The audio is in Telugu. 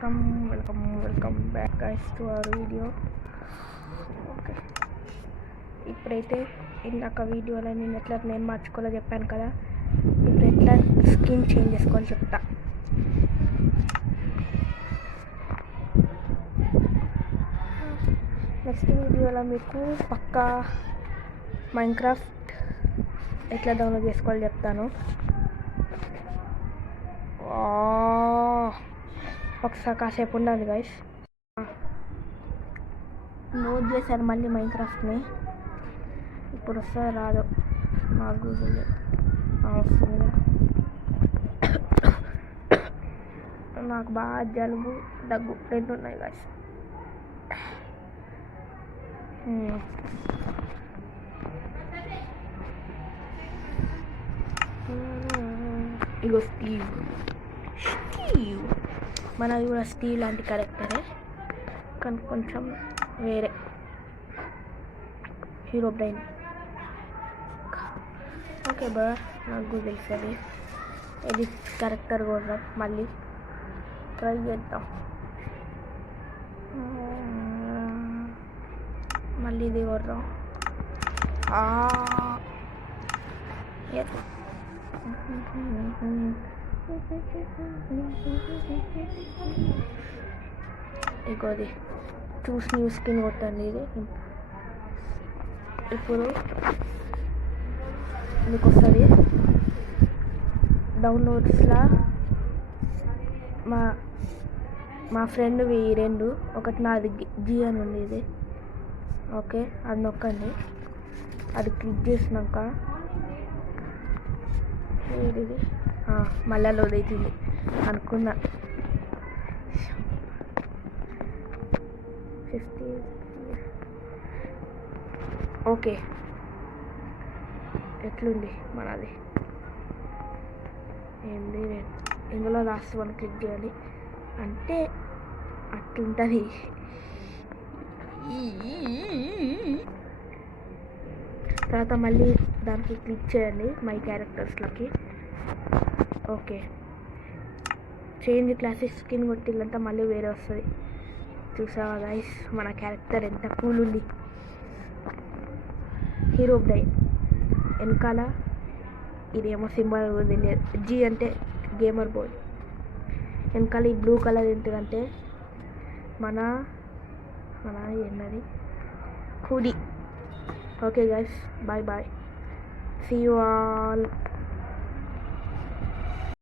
Welcome back guys to our video. Okay, ఇప్పుడైతే ఇందాక వీడియోలో నేను ఎట్లా నేను మార్చుకోవాలో చెప్పాను కదా, ఇప్పుడు ఎట్లా స్కిన్ చేంజ్ చేసుకోవాలో చెప్తా. నెక్స్ట్ వీడియోలో మీకు పక్కా మైన్క్రాఫ్ట్ ఎట్లా డౌన్లోడ్ చేసుకోవాలో చెప్తాను. ఒకసారి కాసేపు ఉండాలి గైస్. లోడ్ చేశారు మళ్ళీ మైన్క్రాఫ్ట్ని. ఇప్పుడు వస్తుందో రాదో నాకు వస్తుంది. నాకు బాగా జలుబు దగ్గు రెండు ఉన్నాయి గైస్. ఇగో స్టీవ్ మనది కూడా స్టీవ్ లాంటి క్యారెక్టరే, కానీ కొంచెం వేరే. Hero brain. ఓకే బా, నాకు తెలుస్తుంది. ఇది క్యారెక్టర్ కూడా మళ్ళీ ట్రై చేద్దాం. మళ్ళీ ఇది కొడదాం. ఇంకోది చూసి న్యూ స్కిన్ కొట్టండి. ఇది ఇప్పుడు మీకు వస్తుంది డౌన్లోడ్స్లో. మా ఫ్రెండ్వి రెండు, ఒకటి నాది జీ అని ఉంది. ఇది ఓకే, అది నొక్కండి. అది క్లిక్ చేసినాక ఇది మళ్ళీ లోడ్ అవుతుంది అనుకున్నా. 50 ఓకే. ఎట్లుంది మనది? ఏంది, ఇందులో లాస్ట్ వన్ క్లిక్ చేయాలి అంటే అట్లుంటుంది. తర్వాత మళ్ళీ దానికి క్లిక్ చేయండి మై క్యారెక్టర్స్లోకి. ఓకే, చేంజ్ క్లాసిక్ స్కిన్ కొట్టిల్లంతా మళ్ళీ వేరే వస్తుంది. చూసావా గైస్ మన క్యారెక్టర్ ఎంత కూల్ ఉంది. హీరో బ్రెయిన్ వెనకాల ఇదేమో సింబల్ తెలియదు. జీ అంటే గేమర్ బోయ్. వెనకాల ఈ బ్లూ కలర్ ఏంటిదంటే మన ఏంటది, hoodie. Okay guys, bye bye, see you all.